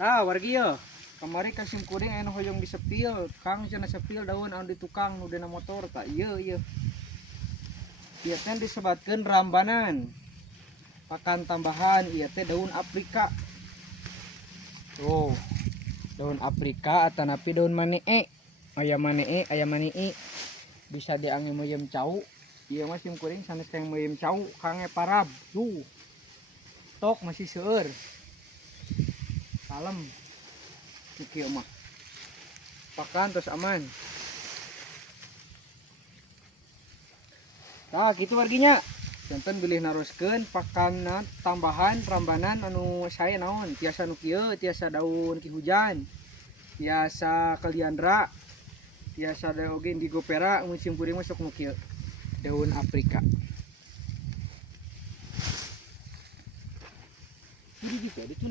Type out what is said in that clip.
Wargi yo. Kamari kasim kuring anu hoyong disepil, Kang cenah sepil daun anu ditukang nu dina motor tak ieu. Ieu teh disebatkeun rambanan. Pakan tambahan ieu teh daun aprika. Tuh. Daun aprika atanapi daun manee. Aya manee, aya manii. Bisa diangge meuyem cau. Ieu mah sim kuring sanes kang meuyem cau, kange parab. Tuh. Tok masih seueur. Kalem. Kieu mah. Pakan terus aman. Nah, gitu warginya. Janten bilih naroskeun pakan tambahan rambanan anu saya naon, tiasa nu kieu, tiasa daun ki hujan, tiasa kaliandra, tiasa da oge indigo pera, musim kuring mah sok nu kieu. Daun aprika. Jadi gitu,